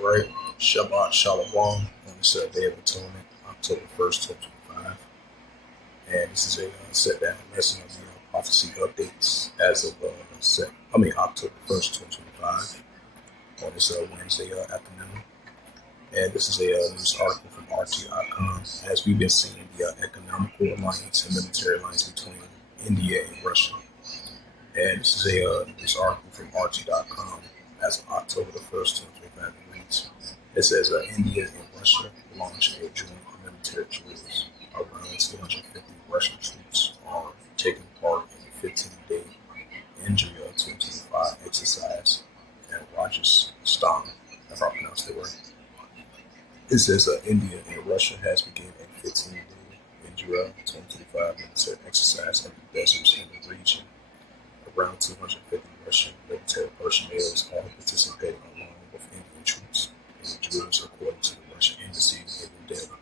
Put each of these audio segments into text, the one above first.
Right. Shabbat Shalom on this Day of Atonement, October 1st, 2025. And this is a sit-down lesson of the prophecy updates as of October 1st, 2025 on this Wednesday afternoon. And this is a news article from RT.com. As we've been seeing the economical alliance and military alliance between India and Russia. And this is a news article from RT.com as of October 1st, 2025. It says India and Russia launched a joint military drills. Around 250 Russian troops are taking part in the 15-day India 2025 exercise in Rajasthan, if I pronounced it right. It says India and Russia has begun a 15-day India 2025 military exercise in the deserts in the region. Around 250 Russian military personnel are participating along with Indian troops in the drills, according to the Russian embassy in New Delhi.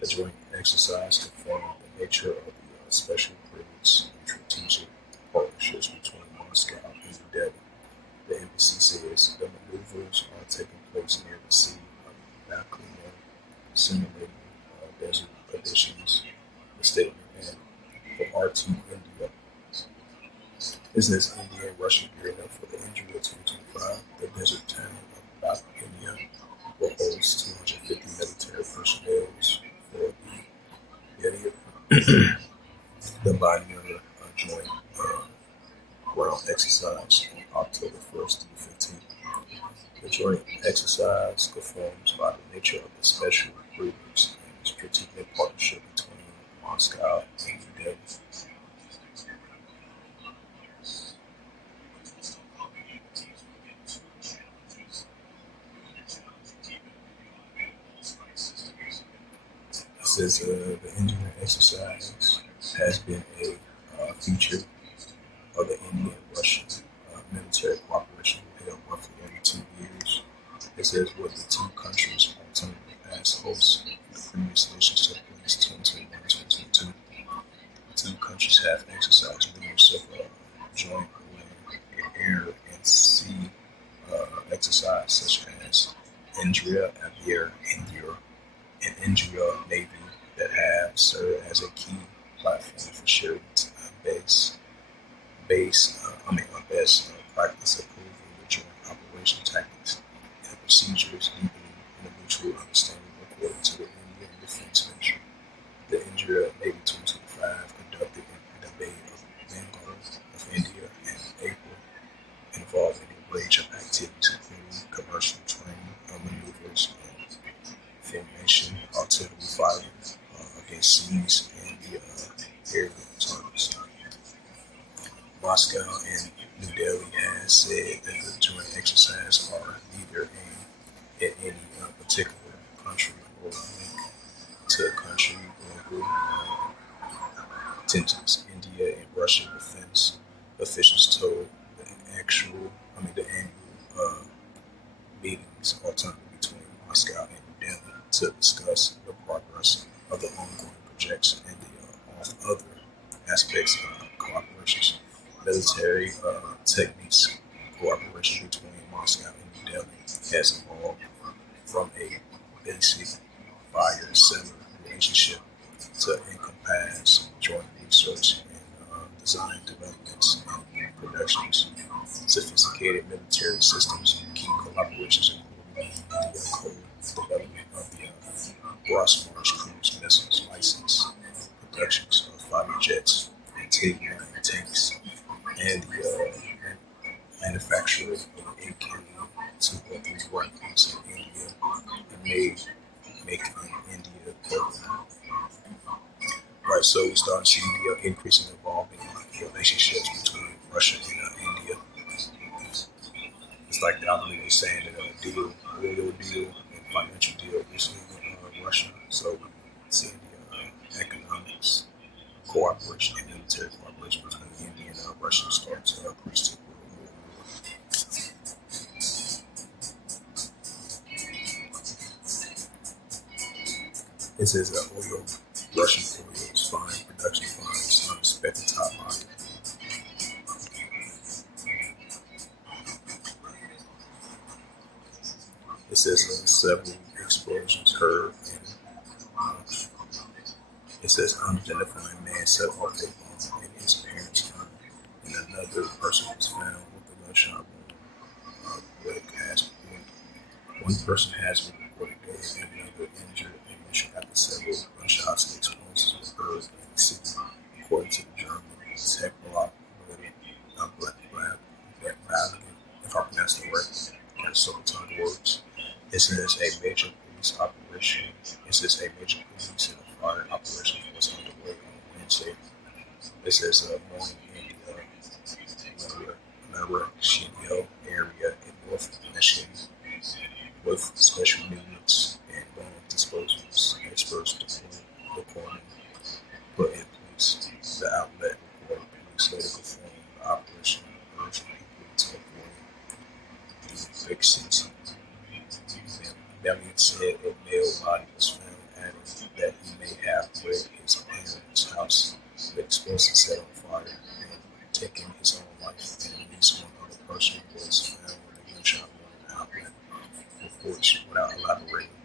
The joint exercise confirmed the nature of the special agreements and strategic partnerships between Moscow and New Delhi. The embassy says the maneuvers are taking place near the Sea of Bakhmut, simulating desert conditions. The statement and for RT India. It says India and Russia gearing up for the India 2025. The desert town of Bakhmut will host 250 military personnel for the idiot. The biennial joint ground exercise on October 1st through 15th. The joint exercise conforms by the nature of the special agreements and strategic partnership between Moscow and New Delhi. It says the Indian exercise has been a feature of the Indian-Russian military cooperation held roughly every 2 years. It says with the two countries alternative as hosts in the previous editions took place 2021-2022. The two countries have exercised numerous of joint land, air, and sea exercise such as Indria Avier India and Indria Navy that have served as a key platform for sharing best practice approving the joint operation tactics and procedures deepening the mutual understanding according to the Indian Defense Ministry. The Indira Navy 225 conducted in the Bay of Bengal of India in April, involving a range of activities including commercial training, maneuvers, and formation, artillery firing against seas and the air targets. Moscow and New Delhi has said that the joint exercises are neither aimed at any particular country or linked to country global tensions. India and Russian defense officials told the annual meetings alternative between Moscow and New Delhi to discuss the progress of the ongoing projects and the other aspects of cooperations. Military techniques cooperation between Moscow and New Delhi has evolved from a basic buyer-seller relationship to encompass joint research and design developments and productions, sophisticated military systems, key collaborations including the co-development of the Rosmars cruise missiles license, productions of fighter jets, anti-aircraft tanks, and the manufacture of AK-213 rifles in India and Make in India program. Right, so we start to see the increasing evolving relationships between Russia and India. It's like I believe they're saying that a oil deal and financial deal recently with Russia. So we see the economics cooperation and military cooperation between India and Russia starts to increase to more and more. It says that Russian oil's fine production finds unexpected top line. It says several explosions heard, and it says unidentified man set off a bomb in his parents' home, and another person was found with a gunshot wound. One person has been reported dead and another injured in Michigan after several gunshots and explosions were heard in the city, according to the German tech blog Black, if I pronounce it right, and several ton of words. It says a major police operation. It says a major police and a fire operation was underway on Wednesday. It says morning in the Laurentian area in North Michigan with special units and bomb disposals experts deployment put in place. The outlet reported police later performed the operation, urging people to avoid the big city. Bellion said a male body was found, adding that he may have led his parents' house with explosives set on fire and taken his own life, and at least one other person was found with a gunshot wound in the outlet. Reports without elaborating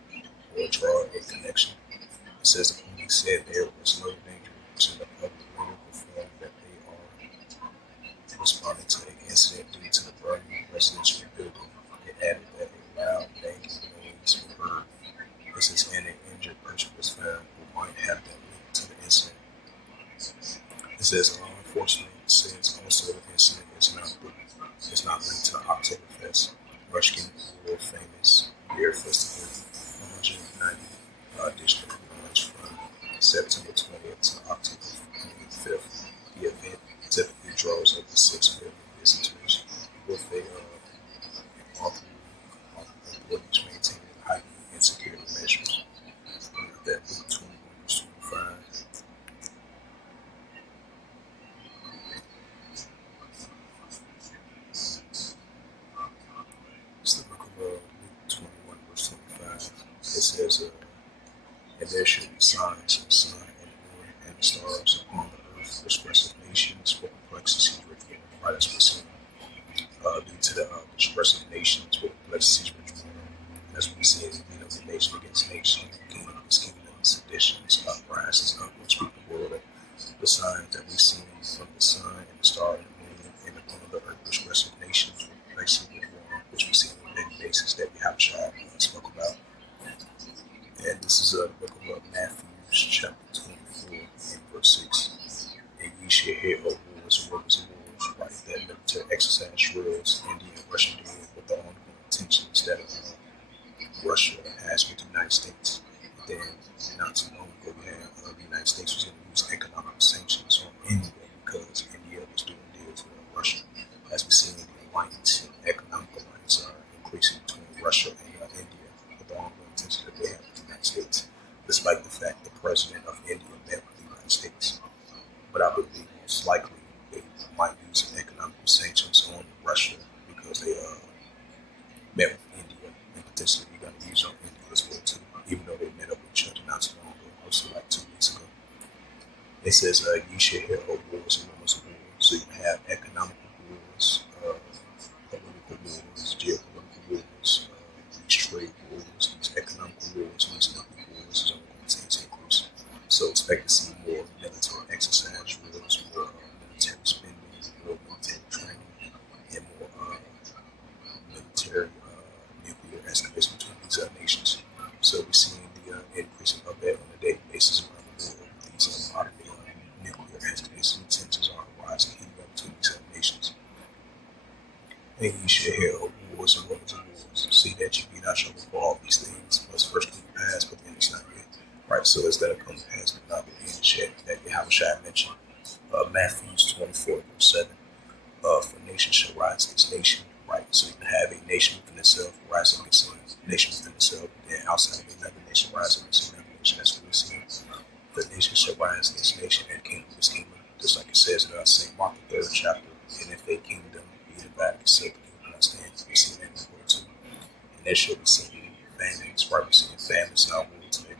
or draw a connection. It says the police said there was no danger to the public later confirmed that they are responding to the incident due to the burning residential building. It added that a loud banging noise was heard. This is an injured person was found who might have been linked to the incident. It says law enforcement says also the incident is not linked to the Oktoberfest, Russian world famous beer festival, 190 district runs from September 20th to October 25th. The event typically draws up to 6 million visitors, with all employees maintaining heightened insecurity measures. That Luke 21 verse 25. It's the book of Luke 21 verse 25. It says, and there should be signs of the sun and the moon and the stars upon the earth, expressive nations for perplexities written right as we're seeing. Due to the expressive nations with perplexities written as we see it, the nation against nation, kingdom against kingdom, seditions, uprisings, which people world. The signs that we see from the sun and the star and the moon and upon the earth, expressive nations with perplexities written, which we see on a daily basis that we have spoke about. And this is the book of Matthew, chapter 24, and verse 6. And ye shall hear of wars and rumors of wars, right? That military exercise drills India and Russia doing with the ongoing tensions that Russia has with the United States. Then, not too long ago, we had the United States was going to use economic sanctions on India because India was doing deals with Russia. As we see, the alliance, economic alliance, are increasing between Russia and India with the ongoing tensions that they have with the United States, despite the fact the president of India met with the United States. But I believe most likely they might use some economic sanctions on Russia because they met with India and potentially we're going to use on India as well too, even though they met up with each other not too long ago, also like 2 weeks ago. It says you should hear of wars and rumors of wars. So you have economical wars, political wars, geopolitical wars, these trade wars, these economical wars, these nuclear wars is only going to increase. So expect to see more military exercise drills, more military spending, more military training, and more military nuclear escalation between these nations. So we're seeing the increasing of that on a daily basis around the world. These modern nuclear escalation tensions are rising heating up between these nations. And you should hear of wars and rumors of wars. See that you be not sure for all these things must first come to pass, but then it's not yet. Right, so it's that it come to pass, but not the end yet. That Yahushua mentioned. Matthew 24 verse 7. For nation shall rise against nation. Right, so you can have a nation within itself rising against a nation within itself, and then outside of another nation rising against another nation. That's what we're seeing. The nation shall rise against nation and kingdom against kingdom. Just like it says in St. Mark, the 3rd chapter. And if a kingdom be divided against itself, you understand, we're seeing that in the world too. And there shall be seen famines, right? We're seeing famines in our world today.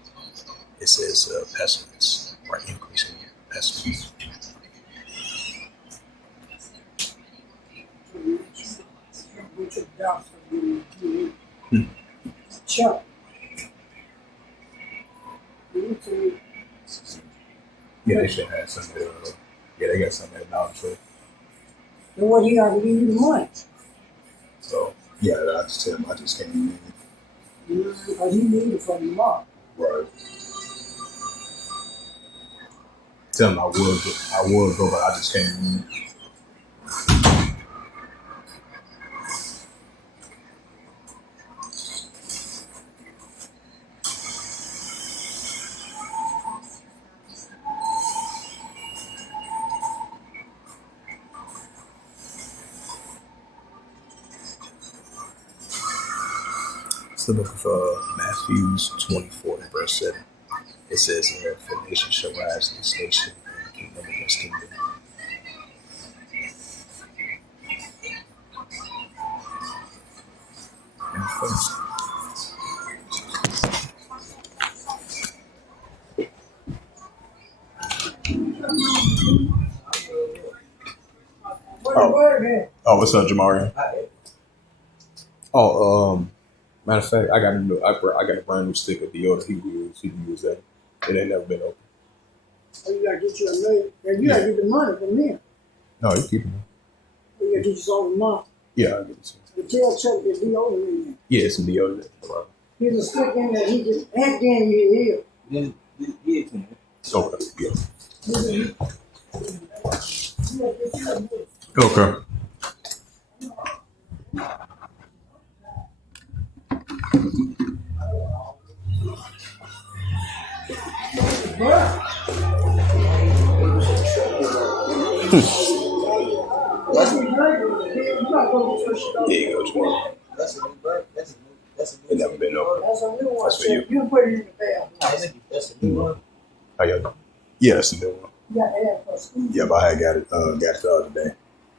It says pestilence, right? Increasing pestilence. Sure. Yeah, they should have something. Yeah, they got something at Dollar Tree. Then what you got to give you the money? So yeah, I just tell him I just can't use it. Because you need it for tomorrow. Right. Tell him I would go, but I just can't use it. So look for Matthew 24 and verse 7. It says, "For nation shall rise against nation, and kingdom against kingdom." And first, what's up, Jamari? Matter of fact, I got a brand new stick of deodorant. He can use that. It ain't never been open. Oh, you gotta get you a million. You gotta get the money from him. No, you keeping it. You gotta get you some of the money. Yeah, I get it. The tell Chuck that deodorant in there. Yeah, it's some deodorant. He's a stick in there. He just had in your ear. Okay. Yeah. Okay. Here you go, tomorrow. It never been open. That's a new one. That's for you. You put it in the bag. That's a new one. How y'all doing? Yeah, that's a new one. Yeah, but I had got it the other day.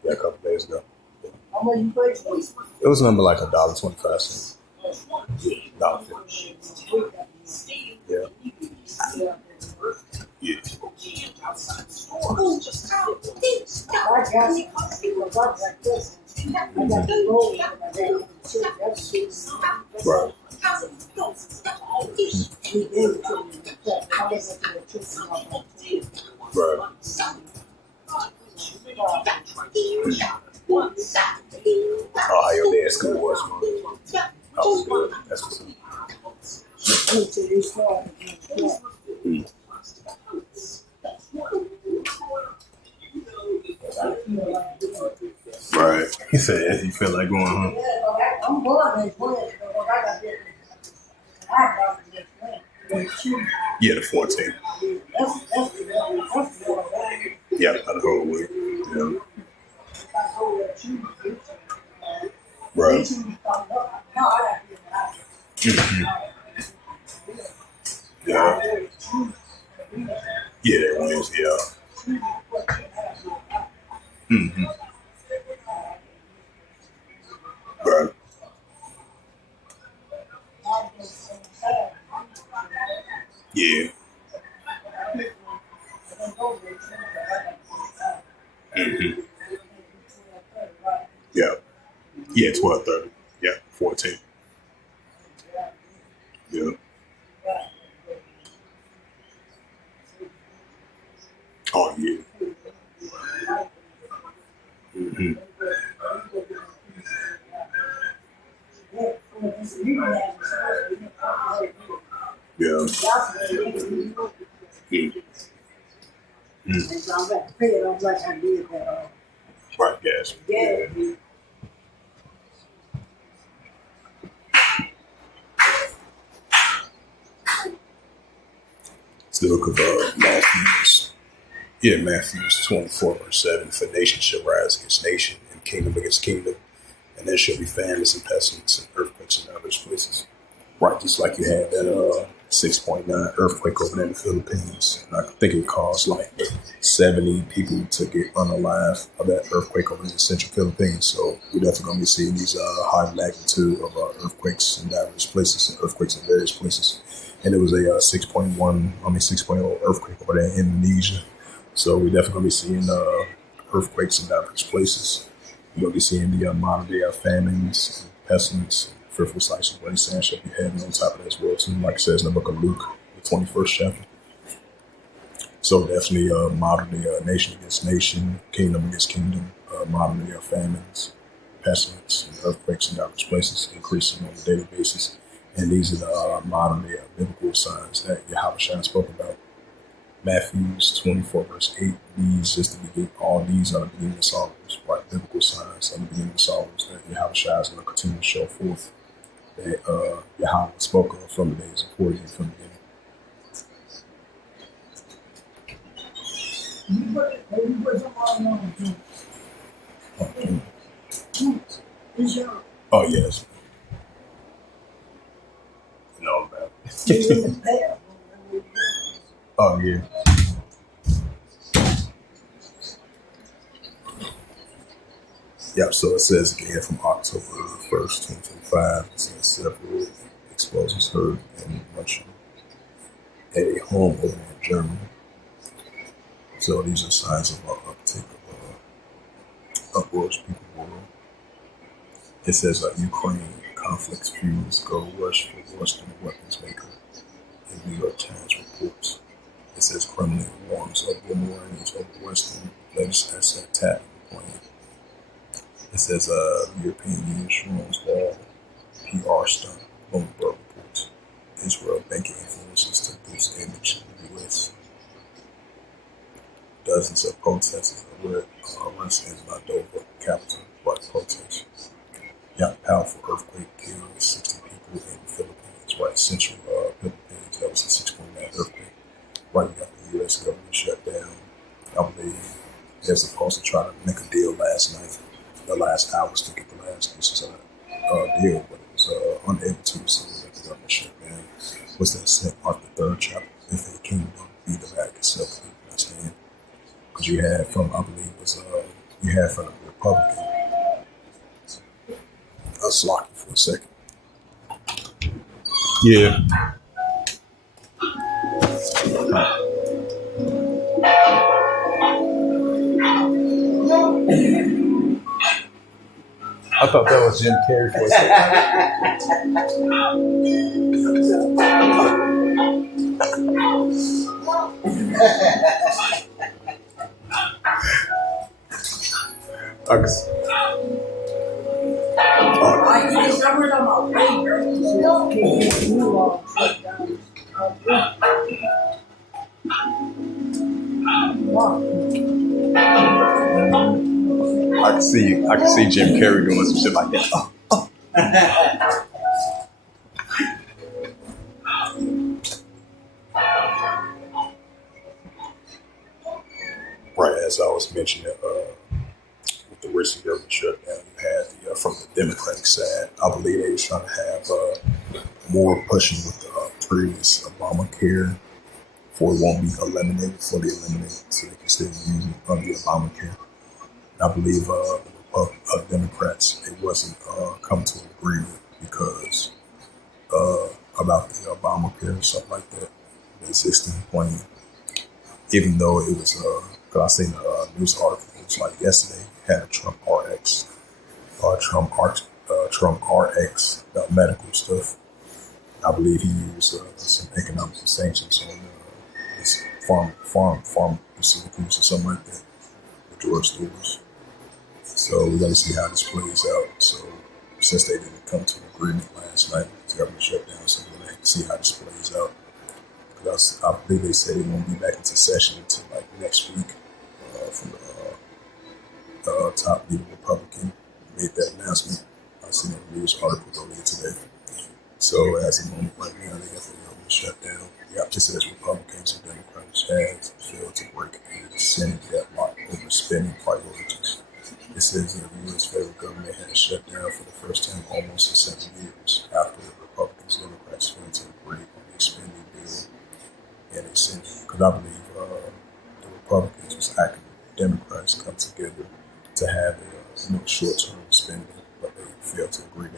Yeah, a couple days ago. How much you pay for it? It was number like $1.25. $1.50. Yeah. Yeah. I got it. I got the roll. Right. Right. Oh, how your day at school was? That was good. That's what's up. Right. He said, "You feel like going home?" I'm going to Yeah, the 14th. Yeah, the whole week. Yeah. Right. Mm-hmm. Yeah. Yeah, that Wednesday. Yeah. Mm-hmm. Right. Yeah. Mm-hmm. Yeah. Yeah, 12:30. Yeah, 14. Yeah. Oh, yeah. Mm-hmm. Yeah. And so I'm going to pay it off like I did that. Right, gas. Yeah. Still look of Matthews. Yeah, Matthews 24 verse 7. "For nation shall rise against nation, and kingdom against kingdom, and there shall be famines and pestilence and earthquakes in other places." Right, just like you had that 6.9 earthquake over there in the Philippines. And I think it caused like 70 people to get unalive of that earthquake over in the central Philippines. So we're definitely going to be seeing these high magnitude of earthquakes in diverse places, earthquakes in various places. And it was a 6.0 earthquake over there in Indonesia. So we're definitely going to be seeing earthquakes in diverse places. We're going to be seeing the modern day famines, pestilence, fearful sights of bloody sand shall be had, and on top of that as well too, like it says in the book of Luke, the 21st chapter. So definitely modern day nation against nation, kingdom against kingdom, modern day famines, pestilence, and earthquakes in diverse places, increasing on a daily basis. And these are the modern day biblical signs that Yahweh spoke about. Matthews 24 verse 8, these is the beginning, all these are the beginning of sorrows, right? Biblical signs are the beginning of sorrows that Yahweh is going to continue to show forth that Yahweh spoke of from the days of 40 and from the beginning. Oh yes. No about it. Oh yeah. Yep, so it says again from October 1st, 2025, it says several explosions heard in Russia at a home over in Germany. So these are signs of an uptick of uproars people world. It says Ukraine conflicts fuels go rush for Western weapons maker. The New York Times reports. It says Kremlin warns of boomerangs over Western legislative attack plan. It says European Union drones wall PR stunt. Bloomberg reports. Israel banking influences to boost image in the U.S. Dozens of protesters arrested in Moldova capital by protests. Powerful earthquake killed 60 people in the Philippines. Right, central Philippines. That was a 6.9 earthquake. Right, we got the U.S. government shut down. I believe they're supposed to try to make a deal last night. The last hours to get the last deal, but it was unable to, so the government shut down. What's that St. Mark the third chapter? If a kingdom be divided itself, understand? Because you had from, I believe it was you had from the Republican. I was locking for a second. Yeah. I thought that was Jim Carrey for a second. I can see Jim Carrey doing some shit like that. Right, as I was mentioning, with the recent government shutdown, you had from the Democratic side, I believe they was trying to have more pushing with the previous Obamacare, for it won't be eliminated, fully eliminated, so they can still use it under Obamacare. I believe the Democrats, it wasn't come to an agreement because about the Obamacare and stuff like that, the existing plan. Even though it was, because I seen a news article, it was like yesterday, had a Trump RX, Trump RX medical stuff. I believe he used some economic sanctions on his pharmaceuticals or something like that, the drugstores. So we got to see how this plays out. So since they didn't come to an agreement last night, the government shut down, so we're going to see how this plays out. Because I believe they said it won't be back into session until like next week. From the top leader Republican made that announcement. I seen a news article earlier today. So as a moment right now, they got the government shut down. Yeah, it says Republicans and Democrats have failed to break the Senate deadlock over spending priorities. It says that the U.S. federal government has shut down for the first time almost in 7 years after the Republicans and Democrats failed to agree on a spending bill in the Senate. Because I believe the Republicans was acting with Democrats come together to have a short-term spending, but they failed to agree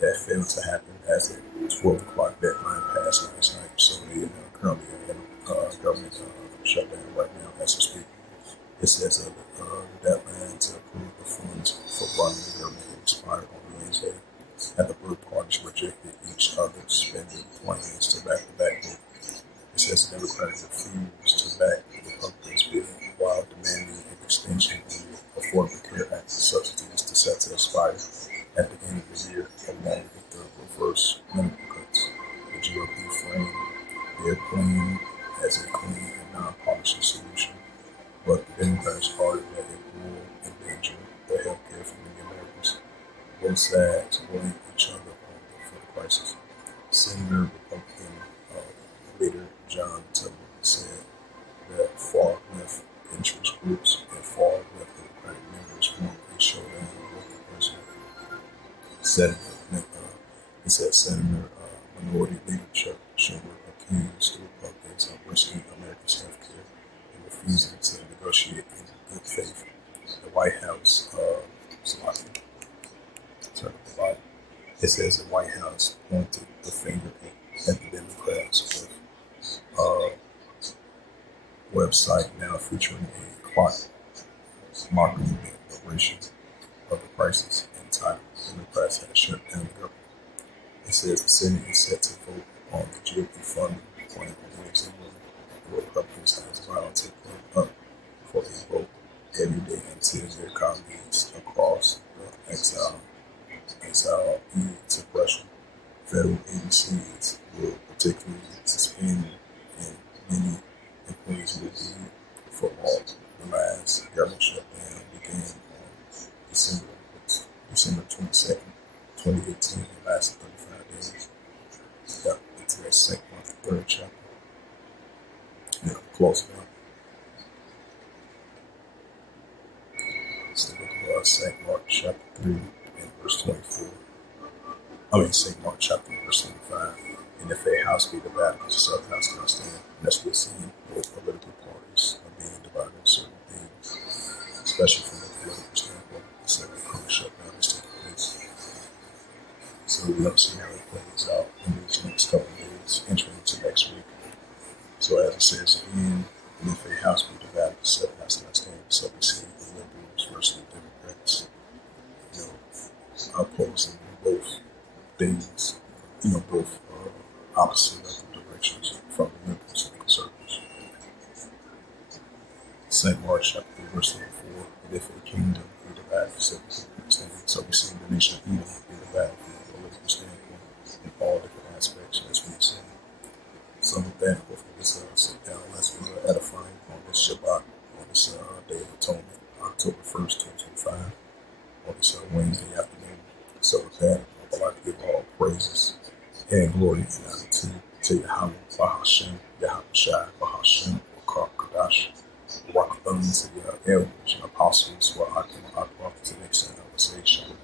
that failed to happen as the 12 o'clock deadline passed last night. So they currently in government shutdown right now as we speak. It says the deadline to approve the funds for running the government expired on Wednesday. and the both parties rejected each other's spending plans to back the back vote. It says the Democrats refused to back the Republicans' bill while demanding an extension of the Affordable Care Act subsidies to set to expire at the end of the year, along with the reverse medical cuts. The GOP framed their plan as a clean and non-partisan solution, but the Democrats argued that it will endanger the health care for many Americans. Both sides blame each other for the crisis. Senator Republican leader John Tubman said that far-left interest groups and far-left Democratic members want a showdown with the president. He said Senator Minority Leader Chuck Schumer accused the Republicans of risking America's health care and refusing to negotiate in good faith. The White House, it says the White House pointed the finger at the Democrats with a website now featuring a clock marking the duration of the crisis entitled "Democrats have shut down the government." It says the Senate is set to vote on the GOP funding plan on Wednesday morning. The Republicans has vowed to put up for a vote every day until their colleagues across the exile suppression federal agencies will particularly suspend, and many employees will be for all. The last government shutdown began on December 22nd, 2018, and lasted 35 days. Got into that second month, third chapter. Close enough. It's the book of St. Mark chapter 3 and verse 24. St. Mark chapter verse 25. And if a house be divided, the other house cannot stand. And that's what we're seeing. Both political parties are being divided in certain things, especially from a political standpoint. So the current shutdown is taking place. So we're going to see how it plays out in these next couple of days, entering into next week. So as it says again, and if a house be divided, the other house cannot stand. So we see the liberals versus the Democrats, opposing both things, both opposite directions from the liberals and the conservatives. St. Mark chapter 3, verse 24, and if a kingdom be divided, the other cannot stand. So we see the nation of Edom be divided from a political standpoint in all different aspects, as we say. So with that, hopefully this sit down, let's be edifying on this Shabbat, on this Day of Atonement, October 1st, 2025, on this Wednesday afternoon. So with that, I'd like to give all praises and glory and honor to Yahweh, Bahashem, Yahweh Shai, Bahashem, Wakar Kadash, Wakadam, to the elders and apostles, who are to the next, I would say, Shalom.